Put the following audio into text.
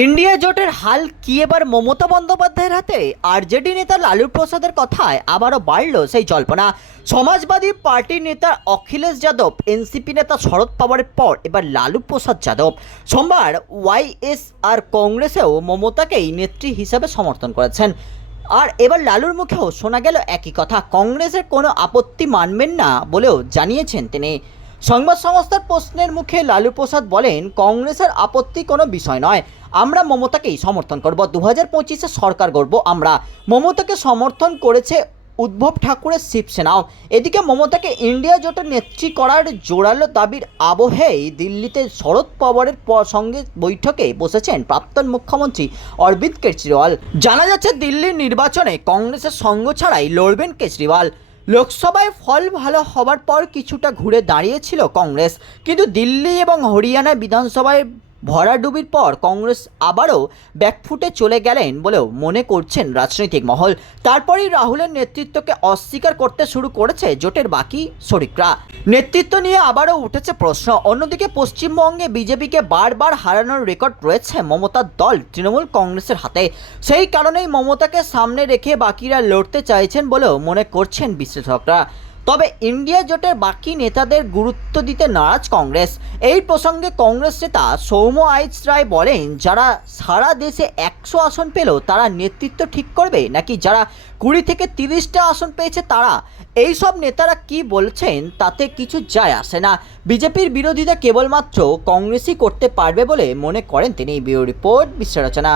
India জোটের হাল কি এবার মমতা বন্দ্যোপাধ্যায়ের হাতে? আরজেডি নেতা লালু প্রসাদের কথায় আবারও বাড়ল সেই জল্পনা। সমাজবাদী পার্টির নেতা অখিলেশ যাদব, এনসিপি নেতা শরদ পাওয়ারের পর এবার লালু প্রসাদ যাদব। সোমবার ওয়াইএসআর কংগ্রেসেও মমতাকেই নেত্রী হিসাবে সমর্থন করেছেন। আর এবার লালুর মুখেও শোনা গেল একই কথা, কংগ্রেসের কোনো আপত্তি মানবেন না বলেও জানিয়েছেন তিনি। সংবাদ সংস্থার প্রশ্নের মুখে লালু প্রসাদ বলেন, কংগ্রেসের আপত্তি কোনো বিষয় নয়। আমরা মমতাকেই সমর্থন করব। দু হাজার পঁচিশে সরকার গড়ব আমরা। মমতাকে সমর্থন করেছে উদ্ভব ঠাকুরের শিবসেনাও। এদিকে মমতাকে ইন্ডিয়া জোটের নেত্রী করার জোরালো দাবির আবহেই দিল্লিতে শরদ পাওয়ারের সঙ্গে বৈঠকে বসেছেন প্রাক্তন মুখ্যমন্ত্রী অরবিন্দ কেজরিওয়াল। জানা যাচ্ছে, দিল্লির নির্বাচনে কংগ্রেসের সঙ্গ ছাড়াই লড়বেন কেজরিওয়াল। লোকসভায় ফল ভালো হবার পর কিছুটা ঘুরে দাঁড়িয়েছিল কংগ্রেস। কিন্তু দিল্লি এবং হরিয়ানা বিধানসভায় ভরাডুবির পর কংগ্রেস আবারও ব্যাকফুটে চলে গেলেন বলেও মনে করছেন রাজনৈতিক মহল। তারপরেই রাহুলের নেতৃত্বকে অস্বীকার করতে শুরু করেছে জোটের বাকি শরিকরা। নেতৃত্ব নিয়ে আবারও উঠেছে প্রশ্ন। অন্যদিকে পশ্চিমবঙ্গে বিজেপিকে বারবার হারানোর রেকর্ড রয়েছে মমতার দল তৃণমূল কংগ্রেসের হাতে। সেই কারণেই মমতাকে সামনে রেখে বাকিরা লড়তে চাইছেন বলেও মনে করছেন বিশ্লেষকরা। তবে ইন্ডিয়া জোটের বাকি নেতাদের গুরুত্ব দিতে নারাজ কংগ্রেস। এই প্রসঙ্গে কংগ্রেস নেতা সৌম্য আইচ রায় বলেন, যারা সারা দেশে একশো আসন পেল তারা নেতৃত্ব ঠিক করবে, নাকি যারা কুড়ি থেকে তিরিশটা আসন পেয়েছে তারা? এই সব নেতারা কি বলছেন তাতে কিছু যায় আসে না। বিজেপির বিরোধিতা কেবলমাত্র কংগ্রেসই করতে পারবে বলে মনে করেন তিনি। Bureau report বিশ্লেষণা